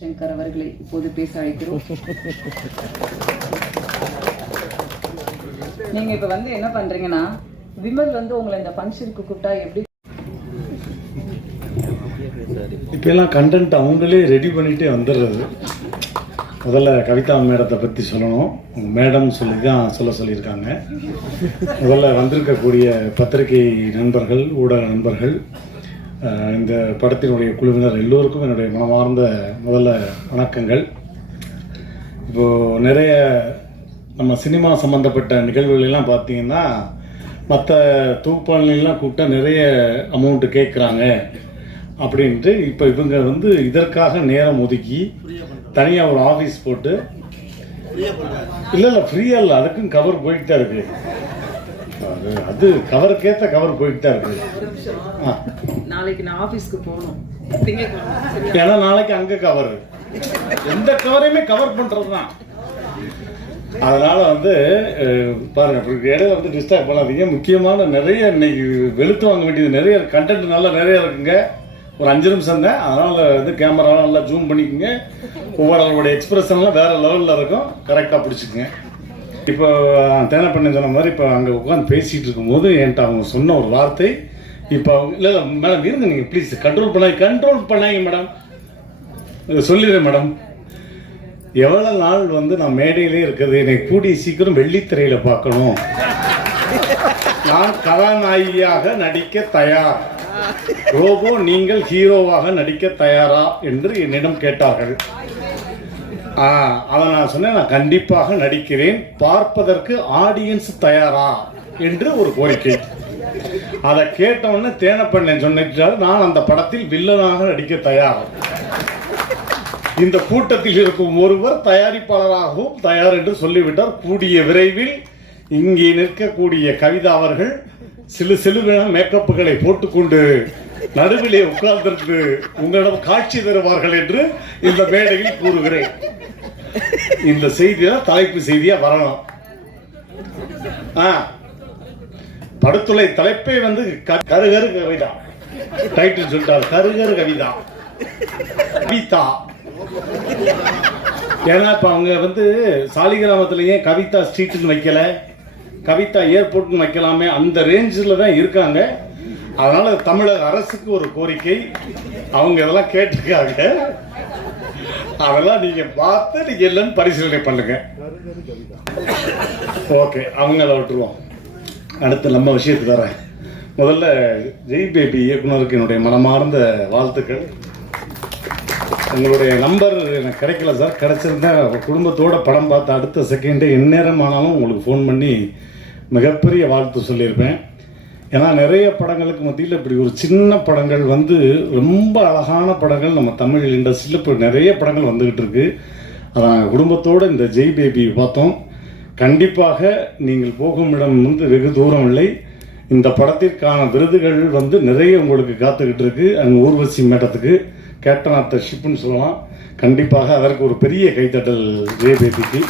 சங்கர் அவர்களை இப்போது பேச அழைக்கிறோம். நீங்க இப்ப வந்து என்ன பண்றீங்கன்னா விமல் வந்து உங்களை இந்த ஃபங்க்ஷனுக்கு கூப்பிட்டா எப்படி இப்பெல்லாம் கண்டென்ட் அவங்களே ரெடி பண்ணிட்டே வந்துடுறது. முதல்ல கவிதா மேடத்தை பற்றி சொல்லணும். உங்கள் மேடம் சொல்லி தான் சொல்ல சொல்லியிருக்காங்க. முதல்ல வந்திருக்கக்கூடிய பத்திரிகை நண்பர்கள் ஊடக நண்பர்கள் இந்த படத்தினுடைய குழுவினர் எல்லோருக்கும் என்னுடைய மனமார்ந்த முதல்ல வணக்கங்கள். இப்போது நிறைய நம்ம சினிமா சம்மந்தப்பட்ட நிகழ்வுகள் எல்லாம் பார்த்தீங்கன்னா மற்ற தூப்பாளிலாம் கூப்பிட்டா நிறைய அமௌண்ட்டு கேட்குறாங்க அப்படின்ட்டு இப்போ இவங்க வந்து இதற்காக நேரம் ஒதுக்கி தனியாக ஒரு ஆஃபீஸ் போட்டு இல்லை இல்லை ஃப்ரீயாக இல்லை அதுக்கும் கவர் போயிட்டு தான் இருக்கு. அது அது கவருக்கேற்ற கவர் போயிட்டு தான் இருக்கு நாளைக்கு நான் ஆபீஸ்க்கு போகணும்? ஏன்னா நாளைக்கு அங்கே கவர். எந்த கவரையுமே கவர் பண்ணுறது தான் அதனால வந்து அஹ், பாருங்க இப்ப இடையில வந்து டிஸ்டர்ப் பண்ணாதீங்க. முக்கியமான நிறைய இன்னைக்கு வெளுத்து வாங்க வேண்டியது நிறைய கண்டென்ட் நல்லா நிறைய இருக்குங்க. ஒரு அஞ்சு நிமிஷம் தான். அதனால வந்து கேமராலாம் நல்லா ஜூம் பண்ணிக்கோங்க. ஒவ்வொருவருடைய எக்ஸ்பிரஷன்லாம் வேற லெவலில் இருக்கும். கரெக்டாக பிடிச்சிக்குங்க. இப்போ தேனை பண்ணி சொன்ன மாதிரி இப்போ அங்கே உட்காந்து பேசிகிட்டு இருக்கும்போது என்கிட்ட அவங்க சொன்ன ஒரு வார்த்தை இப்போ இல்லை மேடம் இருங்க நீங்கள் ப்ளீஸ் கண்ட்ரோல் பண்ணாங்க கண்ட்ரோல் பண்ணாங்க மேடம் சொல்லிடுறேன் மேடம் எவ்வளோ நாள் வந்து நான் மேடையிலே இருக்கிறது என்னை கூடிய சீக்கிரம் வெள்ளித்திரையில் பார்க்கணும். நான் கதாநாயகியாக நடிக்க தயார். ரோபோ நீங்கள் ஹீரோவாக நடிக்க தயாரா என்று என்னிடம் கேட்டார்கள். அதை நான் சொன்னேன் நான் கண்டிப்பாக நடிக்கிறேன் பார்ப்பதற்கு ஆடியன்ஸ் தயாரா என்று ஒரு கோரிக்கை. அதை கேட்டவுடனே தேனப்பண்ணன் சொன்னால் நான் அந்த படத்தில் வில்லனாக நடிக்க தயார். இந்த கூட்டத்தில் இருக்கும் ஒருவர் தயாரிப்பாளராகவும் தயார் என்று சொல்லிவிட்டார். கூடிய விரைவில் இங்கே நிற்கக்கூடிய கவிதா அவர்கள் சிலு சிலுவென மேக்கப்புகளை போட்டுக்கொண்டு நடுவிலே உட்கார்ந்திருந்து உங்களிடம் காட்சி தருவார்கள் என்று இந்த மேடையில் கூறுகிறேன். இந்த செய்தியா தலைப்பு செய்தியா வரணும். ஆ. படத்துறை தலைப்பே வந்து க- கருகரு கவிதா. டைட்டில் சொல்லிட்டார். கருகரு கவிதா. கவிதா. ஏன்னா இப்போ அவங்க வந்து சாலிகிராமத்துலேயே கவிதா ஸ்ட்ரீட்னு வைக்கல? கவிதா ஏர்போர்ட்னு வைக்கலாமே? அந்த ரேஞ்சில் தான் இருக்காங்க. அதனால தமிழக அரசுக்கு ஒரு கோரிக்கை. அவங்க இதெல்லாம் கேட்டிருக்காங்க. அதெல்லாம் நீங்க பார்த்து நீங்க இல்லைன்னு பரிசீலனை பண்ணுங்க. ஓகே அவங்கள விட்டுருவோம். அடுத்து நம்ம விஷயத்துக்கு தரேன் முதல்ல ஜெய் பேபி இயக்குனருக்கு என்னுடைய மனமார்ந்த வாழ்த்துக்கள். உங்களுடைய நம்பர் எனக்கு கிடைக்கல சார். கிடைச்சிருந்தா குடும்பத்தோட படம் பார்த்த அடுத்த செகண்டே எந்நேரம் ஆனாலும் உங்களுக்கு ஃபோன் பண்ணி மிகப்பெரிய வாழ்த்து சொல்லியிருப்பேன். ஏன்னா நிறைய படங்களுக்கு மத்தியில் இப்படி ஒரு சின்ன படங்கள் வந்து ரொம்ப அழகான படங்கள் நம்ம தமிழ் இண்டஸ்ட்ரியில் இப்போ நிறைய படங்கள் வந்துக்கிட்டு இருக்கு. அதான் குடும்பத்தோடு இந்த ஜெய் பேபி பார்த்தோம். கண்டிப்பாக நீங்கள் போகும் இடம் வந்து வெகு தூரம் இல்லை. இந்த படத்திற்கான விருதுகள் வந்து நிறைய உங்களுக்கு காத்துக்கிட்டு இருக்கு. அங்கே ஊர்வசி மேடத்துக்கு கேப்டன் ஆஃப் த ஷிப்னு சொல்லலாம். கண்டிப்பாக அதற்கு ஒரு பெரிய கைத்தட்டல் ஜெய் பேபிக்கு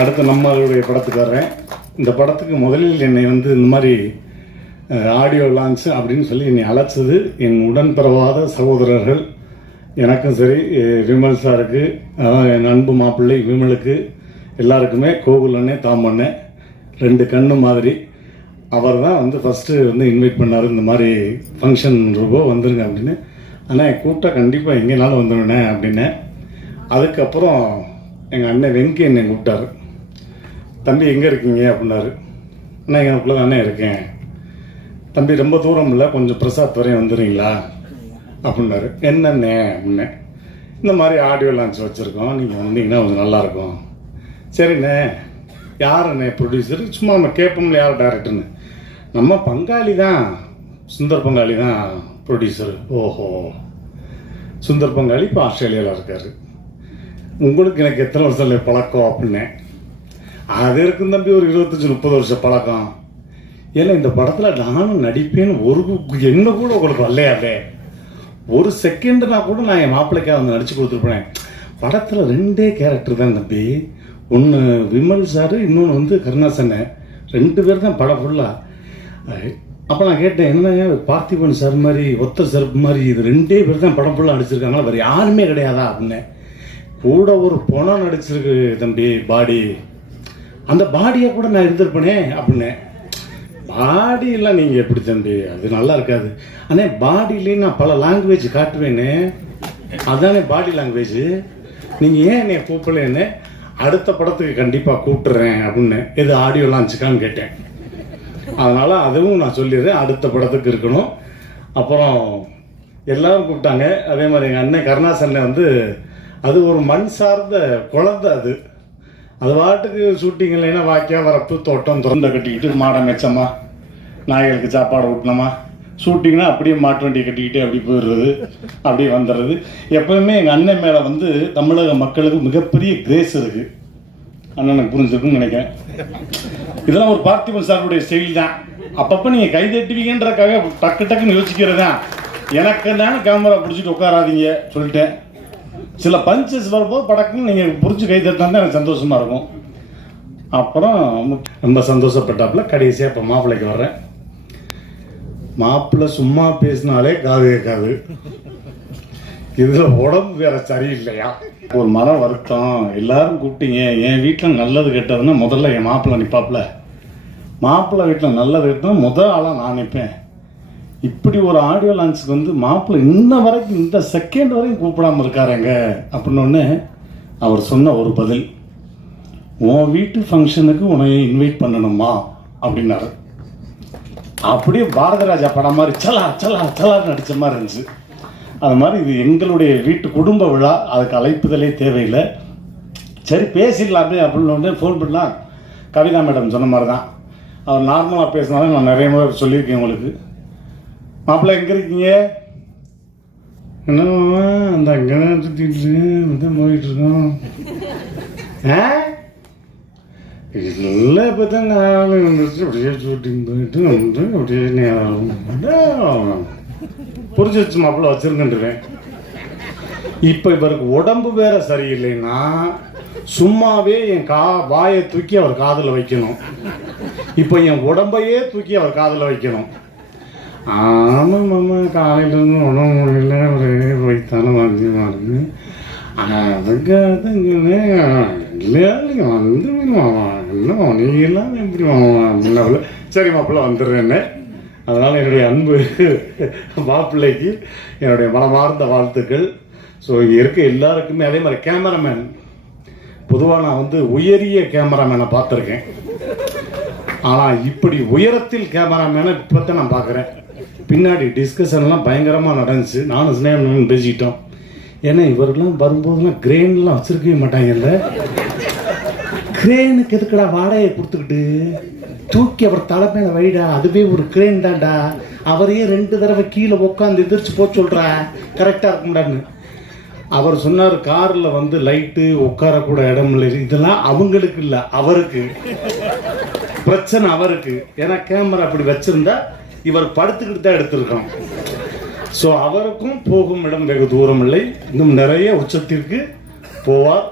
அடுத்து நம்மளுடைய படத்துக்கு வர்றேன் இந்த படத்துக்கு முதலில் என்னை வந்து இந்த மாதிரி ஆடியோ லான்ச் அப்படின்னு சொல்லி என்னை அழைச்சது என் உடன்பிறவாத சகோதரர்கள். எனக்கும் சரி விமல் சாருக்கு அதான் என் அன்பு மாப்பிள்ளை விமலுக்கு எல்லாருக்குமே கோகுல் அண்ணே தாமண்ணே ரெண்டு கண்ணு மாதிரி. அவர் தான் வந்து ஃபஸ்ட்டு வந்து இன்வைட் பண்ணார் இந்த மாதிரி ஃபங்க்ஷன் ரூபோ வந்துருங்க அப்படின்னு. ஆனால் என் கூப்பிட்டா கண்டிப்பாக எங்கேனாலும் வந்துடுவேனே அப்படின்னேன் அதுக்கப்புறம் எங்கள் அண்ணன் வெங்கி என்னை கூப்பிட்டாரு. தம்பி எங்கே இருக்கீங்க? அப்படின்னாரு. அண்ணா எனக்குள்ளே தானே இருக்கேன். தம்பி ரொம்ப தூரம் இல்லை கொஞ்சம் பிரசாத் வரையும் வந்துடுறீங்களா அப்படின்னாரு. என்னண்ணே? அப்படின்னேன் இந்த மாதிரி ஆடியோ லான்ச் வச்சுருக்கோம். நீங்கள் வந்தீங்கன்னா கொஞ்சம் நல்லாயிருக்கும். சரிண்ணே. யாருண்ணே? ப்ரொடியூசர் சும்மா நம்ம கேட்போம்ல யார் டேரக்டர்னு நம்ம பங்காளி தான். சுந்தர் பங்காளி தான் ப்ரொடியூசர் ஓஹோ. சுந்தர் பங்காளி இப்போ ஆஸ்திரேலியாவில் இருக்கார். உங்களுக்கு எனக்கு எத்தனை வருஷம் பழக்கம்? அப்படின்னேன். அது இருக்கும் தம்பி ஒரு இருபத்தஞ்சி முப்பது வருஷம் பழக்கம். ஏன்னா இந்த படத்தில் நானும் நடிப்பேன்னு ஒரு என்ன கூட உங்களுக்கு வரலையாவே ஒரு செகண்டுனா கூட நான் என் மாப்பிள்ளைக்காக வந்து நடிச்சு கொடுத்துருப்பேன். படத்தில் ரெண்டே கேரக்டர் தான் தம்பி. ஒன்று விமல் சார் இன்னொன்று வந்து கருணாசன். ரெண்டு பேர் தான் படம் ஃபுல்லாக அப்போ நான் கேட்டேன் என்னங்க பார்த்திபன் சார் மாதிரி ஒத்த சார் மாதிரி இது ரெண்டே பேர் தான் படம் ஃபுல்லாக நடிச்சிருக்காங்களா? வேறு யாருமே கிடையாதா அப்படின்னு. கூட ஒரு பணம் நடிச்சிருக்கு தம்பி பாடி. அந்த பாடியை கூட நான் எடுத்திருப்பேனே அப்படின்னு. பாடியெல்லாம் நீங்கள் எப்படி தம்பி? அது நல்லா இருக்காது. ஆனால் பாடியிலே நான் பல லாங்குவேஜ் காட்டுவேன்னு அதானே பாடி லாங்குவேஜ் நீங்கள் ஏன் என்னை கூப்பிடலன்னு அடுத்த படத்துக்கு கண்டிப்பாக கூப்பிட்டுறேன் அப்படின்னு எது ஆடியோ லான்ச்சுக்கான்னு கேட்டேன். அதனால் அதுவும் நான் சொல்லிடுறேன். அடுத்த படத்துக்கு இருக்கணும். அப்புறம் எல்லாரும் கூப்பிட்டாங்க. அதே மாதிரி எங்கள் அண்ணன் கருணாசன்ல வந்து அது ஒரு மண் சார்ந்த குழந்தை அது. அது பாட்டுக்கு ஷூட்டிங் இல்லைன்னா வாக்கியா வரப்பு தோட்டம் திறந்த கட்டிக்கிட்டு மாடை மெச்சமா நாய்களுக்கு சாப்பாடு ஊட்டினோமா ஷூட்டிங்னா அப்படியே மாட்டு வண்டியை கட்டிக்கிட்டு அப்படி போயிடுறது அப்படியே வந்துடுறது. எப்பவுமே எங்கள் அண்ணன் மேலே வந்து தமிழக மக்களுக்கு மிகப்பெரிய கிரேஸ் இருக்குது அண்ணனுக்கு புரிஞ்சிருக்குன்னு நினைக்கிறேன். இதெல்லாம் ஒரு பார்த்திபன் சாருடைய ஸ்டைல் தான். அப்பப்போ நீங்கள் கை தட்டுவீங்கன்றக்காக டக்கு டக்குன்னு யோசிக்கிறது தான் எனக்கு தானே கேமரா பிடிச்சிட்டு உட்காராதீங்க சொல்லிட்டேன். சில பஞ்சஸ் வரும்போது படக்குன்னு நீங்கள் புரிஞ்சு கை தான் எனக்கு சந்தோஷமாக இருக்கும். அப்புறம் ரொம்ப சந்தோஷப்பட்டாப்புல கடைசியாக இப்போ மாப்பிள்ளைக்கு வர்றேன். மாப்பிள்ளை சும்மா பேசினாலே காது கேட்காது. இதில் உடம்பு வேற சரியில்லையா? ஒரு மன வருத்தம் எல்லாரும் கூப்பிட்டீங்க. என் வீட்டில் நல்லது கெட்டதுன்னா முதல்ல என் மாப்பிள்ளை நிற்பாப்புல மாப்பிள்ளை வீட்டில் நல்லது கெட்டதுன்னா முதல் ஆளாக நான் நிற்பேன் இப்படி ஒரு ஆடியோ லான்ச்சுக்கு வந்து மாப்பிள்ளை இன்ன வரைக்கும் இந்த செகண்ட் வரைக்கும் கூப்பிடாம இருக்காருங்க. அப்படின்னு அவர் சொன்ன ஒரு பதில் உன் வீட்டு ஃபங்க்ஷனுக்கு உன்னை இன்வைட் பண்ணணுமா? அப்படின்னாரு. அப்படியே பாரதராஜா படம் மாதிரி சலா சலா சலா நடிச்ச மாதிரி இருந்துச்சு. அது மாதிரி இது எங்களுடைய வீட்டு குடும்ப விழா அதுக்கு அழைப்புதலே தேவையில்லை. சரி பேசிடலாமே அப்படின்னு உடனே ஃபோன் பண்ணலாம் கவிதா மேடம் சொன்ன மாதிரி தான் அவர் நார்மலாக பேசினாலும் நான் நிறைய முறை சொல்லியிருக்கேன் உங்களுக்கு. மாப்பிள்ளை எங்கே இருக்கீங்க? என்ன மாமா அந்த அங்கே சுற்றிட்டு இருக்கேன் போயிட்டு இருக்கோம். ஆ? இல்லை இப்போ தான் நான் வந்துச்சு அப்படியே ஷூட்டிங் போயிட்டு வந்து அப்படியே நேரம் புரிஞ்சு வச்சு மாப்பிள்ள வச்சிருக்கேன் இப்போ இவருக்கு உடம்பு வேற சரியில்லைன்னா சும்மாவே என் கா வாயை தூக்கி அவர் காதில் வைக்கணும். இப்போ என் உடம்பையே தூக்கி அவர் காதில் வைக்கணும். ஆமாம் நம்ம காலையிலேருந்து உணவு முடியல ஒரே வைத்தான வாந்தியமாக இருக்கு அதுக்கு இல்லையா நீங்கள் வந்து மாமா இல்லை நீங்கள் எல்லாம் எப்படி மாமா அப்படின்னால சரி மாப்பிள்ள வந்துடுறேன்னு. அதனால் என்னுடைய அன்பு மாப்பிள்ளைக்கு என்னுடைய மனமார்ந்த வாழ்த்துக்கள். ஸோ இங்கே இருக்க எல்லாருக்குமே அதே மாதிரி கேமராமேன். பொதுவாக நான் வந்து உயரிய கேமராமேனை பார்த்துருக்கேன். ஆனால் இப்படி உயரத்தில் கேமராமேனை இப்போ தான் நான் பார்க்குறேன். பின்னாடி டிஸ்கஷன்லாம் பயங்கரமாக நடந்துச்சு. நானும் ஸ்னேகம் பேசிக்கிட்டோம். ஏன்னா இவரெல்லாம் வரும்போதெல்லாம் கிரெயின்லாம் வச்சிருக்கவே மாட்டாங்கல்ல கிரேனுக்கு எதுக்குடா வாடகையை கொடுத்துக்கிட்டு? தூக்கி அவர் தலைமையில வைடா? அதுவே ஒரு கிரேன் தான்டா. அவரையே ரெண்டு தடவை கீழே உட்காந்து எதிர்த்து போக சொல்கிறா கரெக்டாக இருக்கும்டான்னு. அவர் சொன்னார் காரில் வந்து லைட்டு உட்காரக்கூட இடம் இல்லை. இதெல்லாம் அவங்களுக்கு இல்லை அவருக்கு. பிரச்சனை அவருக்கு. ஏன்னா கேமரா அப்படி வச்சுருந்தா இவர் படுத்துக்கிட்டு தான் எடுத்திருக்கோம் ஸோ அவருக்கும் போகும் இடம் வெகு தூரம் இல்லை இன்னும் நிறைய உச்சத்திற்கு போவார்.